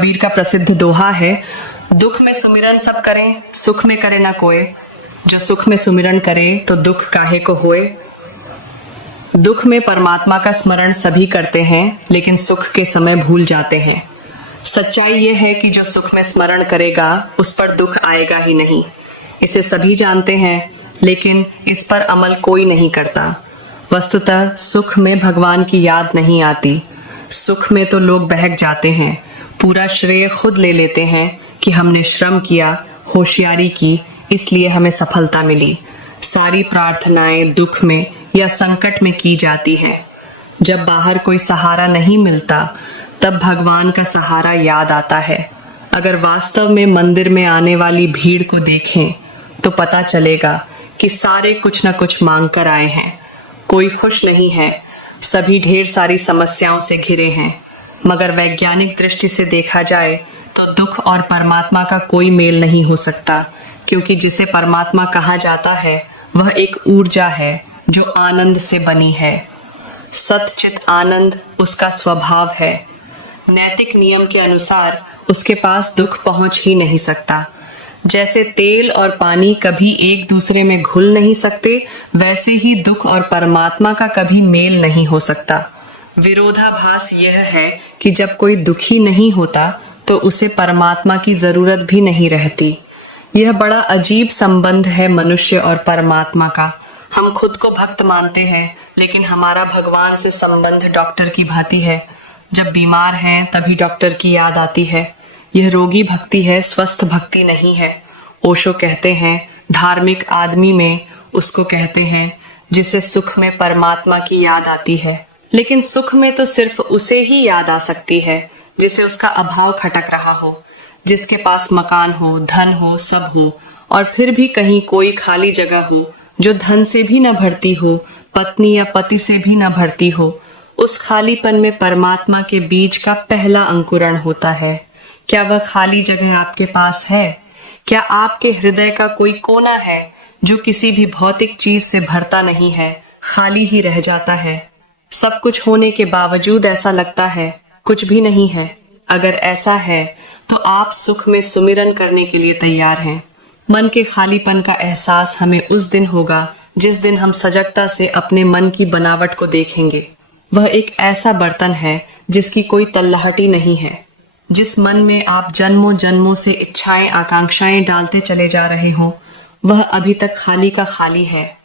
कबीर का प्रसिद्ध दोहा है, दुख में सुमिरन सब करें, सुख में करे ना कोय। जो सुख में सुमिरन करे तो दुख काहे को होए। दुख में परमात्मा का स्मरण सभी करते हैं, लेकिन सुख के समय भूल जाते हैं। सच्चाई यह है कि जो सुख में स्मरण करेगा उस पर दुख आएगा ही नहीं। इसे सभी जानते हैं, लेकिन इस पर अमल कोई नहीं करता। वस्तुतः सुख में भगवान की याद नहीं आती। सुख में तो लोग बहक जाते हैं, पूरा श्रेय खुद ले लेते हैं कि हमने श्रम किया, होशियारी की, इसलिए हमें सफलता मिली। सारी प्रार्थनाएं दुख में या संकट में की जाती हैं। जब बाहर कोई सहारा नहीं मिलता, तब भगवान का सहारा याद आता है। अगर वास्तव में मंदिर में आने वाली भीड़ को देखें तो पता चलेगा कि सारे कुछ न कुछ मांग कर आए हैं। कोई खुश नहीं है, सभी ढेर सारी समस्याओं से घिरे हैं। मगर वैज्ञानिक दृष्टि से देखा जाए तो दुख और परमात्मा का कोई मेल नहीं हो सकता, क्योंकि जिसे परमात्मा कहा जाता है वह एक ऊर्जा है जो आनंद से बनी है। सतचित आनंद उसका स्वभाव है। नैतिक नियम के अनुसार उसके पास दुख पहुंच ही नहीं सकता। जैसे तेल और पानी कभी एक दूसरे में घुल नहीं सकते, वैसे ही दुख और परमात्मा का कभी मेल नहीं हो सकता। विरोधाभास यह है कि जब कोई दुखी नहीं होता तो उसे परमात्मा की जरूरत भी नहीं रहती। यह बड़ा अजीब संबंध है मनुष्य और परमात्मा का। हम खुद को भक्त मानते हैं, लेकिन हमारा भगवान से संबंध डॉक्टर की भांति है। जब बीमार हैं तभी डॉक्टर की याद आती है। यह रोगी भक्ति है, स्वस्थ भक्ति नहीं है। ओशो कहते हैं, धार्मिक आदमी में उसको कहते हैं जिसे सुख में परमात्मा की याद आती है। लेकिन सुख में तो सिर्फ उसे ही याद आ सकती है जिसे उसका अभाव खटक रहा हो, जिसके पास मकान हो, धन हो, सब हो, और फिर भी कहीं कोई खाली जगह हो जो धन से भी न भरती हो, पत्नी या पति से भी न भरती हो। उस खालीपन में परमात्मा के बीज का पहला अंकुरण होता है। क्या वह खाली जगह आपके पास है? क्या आपके हृदय का कोई कोना है जो किसी भी भौतिक चीज से भरता नहीं है, खाली ही रह जाता है? सब कुछ होने के बावजूद ऐसा लगता है कुछ भी नहीं है। अगर ऐसा है तो आप सुख में सुमिरन करने के लिए तैयार हैं। मन के खालीपन का एहसास हमें उस दिन होगा जिस दिन हम सजगता से अपने मन की बनावट को देखेंगे। वह एक ऐसा बर्तन है जिसकी कोई तल्लहटी नहीं है। जिस मन में आप जन्मों जन्मों से इच्छाएं, आकांक्षाएं डालते चले जा रहे हो, वह अभी तक खाली का खाली है।